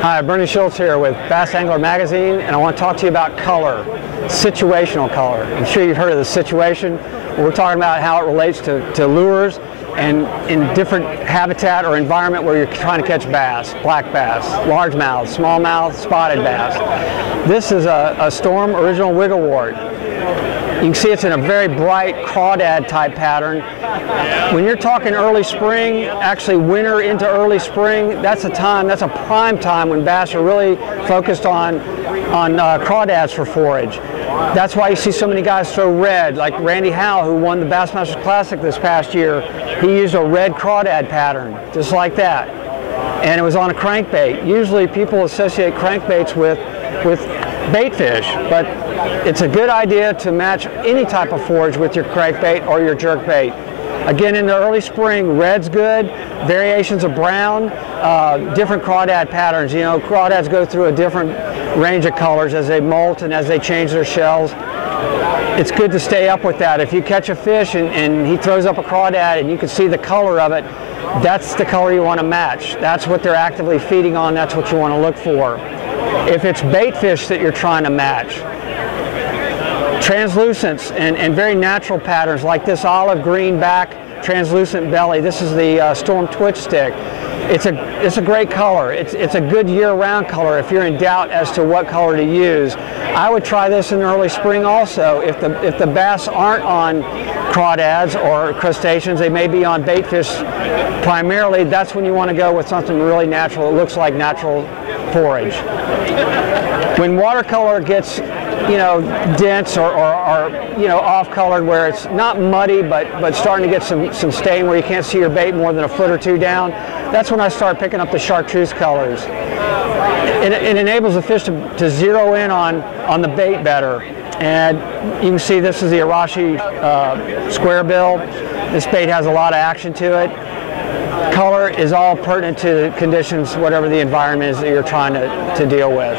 Hi, Bernie Schultz here with Bass Angler Magazine, and I want to talk to you about color, situational color. I'm sure you've heard of the situation. We're talking about how it relates to lures and in different habitat or environment where you're trying to catch bass, black bass, largemouth, smallmouth, spotted bass. This is a Storm Original Wigglewort. You can see it's in a very bright crawdad type pattern. When you're talking early spring, actually winter into early spring, that's a prime time when bass are really focused on crawdads for forage. That's why you see so many guys throw red, like Randy Howe, who won the Bassmasters Classic this past year. He used a red crawdad pattern, just like that. And it was on a crankbait. Usually people associate crankbaits with bait fish, but it's a good idea to match any type of forage with your crankbait or your jerkbait. Again, in the early spring, red's good, variations of brown, different crawdad patterns. You know, crawdads go through a different range of colors as they molt and as they change their shells. It's good to stay up with that. If you catch a fish and he throws up a crawdad and you can see the color of it, that's the color you want to match. That's what they're actively feeding on. That's what you want to look for. If it's bait fish that you're trying to match, translucents and very natural patterns like this olive green back, translucent belly. This is the Storm Twitch Stick. It's a great color. It's a good year-round color if you're in doubt as to what color to use. I would try this in early spring also. If the bass aren't on crawdads or crustaceans, they may be on bait fish primarily. That's when you want to go with something really natural. It looks like natural forage. When watercolor gets, you know, dense or you know, off-colored, where it's not muddy but starting to get some stain where you can't see your bait more than a foot or two down, that's when I start picking up the chartreuse colors. It enables the fish to zero in on the bait better. And you can see this is the Arashi square bill. This bait has a lot of action to it. Color is all pertinent to the conditions, whatever the environment is that you're trying to deal with.